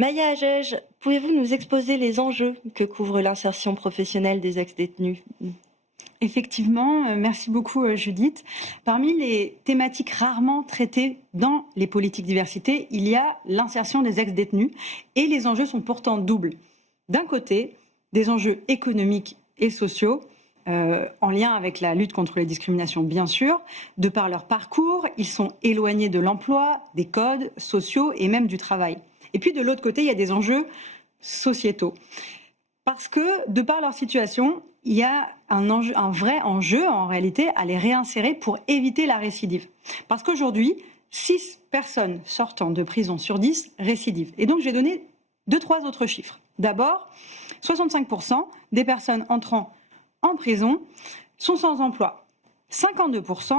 Maya Agege, pouvez-vous nous exposer les enjeux que couvre l'insertion professionnelle des ex-détenus? Effectivement, merci beaucoup Judith. Parmi les thématiques rarement traitées dans les politiques diversité, il y a l'insertion des ex-détenus et les enjeux sont pourtant doubles. D'un côté, des enjeux économiques et sociaux, en lien avec la lutte contre les discriminations bien sûr. De par leur parcours, ils sont éloignés de l'emploi, des codes sociaux et même du travail. Et puis de l'autre côté, il y a des enjeux sociétaux. Parce que, de par leur situation, il y a un vrai enjeu, en réalité, à les réinsérer pour éviter la récidive. Parce qu'aujourd'hui, 6 personnes sortant de prison sur 10 récidivent. Et donc, je vais donner 2-3 autres chiffres. D'abord, 65% des personnes entrant en prison sont sans emploi. 52%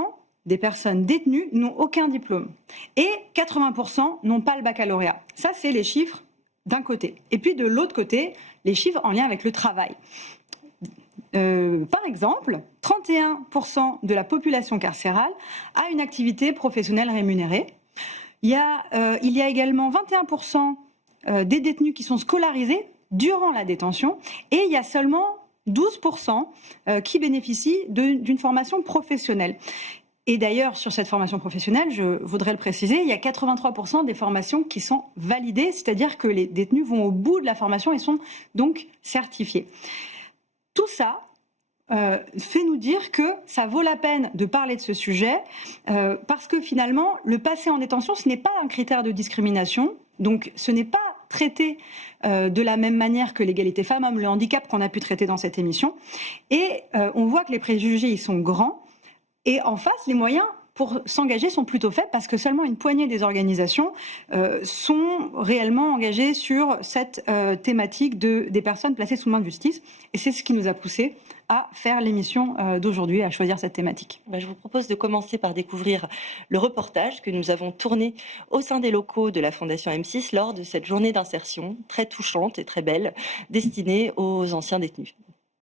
des personnes détenues n'ont aucun diplôme. Et 80% n'ont pas le baccalauréat. Ça, c'est les chiffres d'un côté. Et puis, de l'autre côté, les chiffres en lien avec le travail. Par exemple, 31% de la population carcérale a une activité professionnelle rémunérée. Il y a également 21% des détenus qui sont scolarisés durant la détention et il y a seulement 12% qui bénéficient d'une formation professionnelle. Et d'ailleurs, sur cette formation professionnelle, je voudrais le préciser, il y a 83% des formations qui sont validées, c'est-à-dire que les détenus vont au bout de la formation et sont donc certifiés. Tout ça fait nous dire que ça vaut la peine de parler de ce sujet parce que finalement, le passé en détention, ce n'est pas un critère de discrimination, donc ce n'est pas traité de la même manière que l'égalité femmes-hommes, le handicap qu'on a pu traiter dans cette émission. Et on voit que les préjugés, ils sont grands. Et en face, les moyens pour s'engager sont plutôt faibles parce que seulement une poignée des organisations sont réellement engagées sur cette thématique des personnes placées sous main de justice. Et c'est ce qui nous a poussé à faire l'émission d'aujourd'hui, à choisir cette thématique. Je vous propose de commencer par découvrir le reportage que nous avons tourné au sein des locaux de la Fondation M6 lors de cette journée d'insertion très touchante et très belle destinée aux anciens détenus.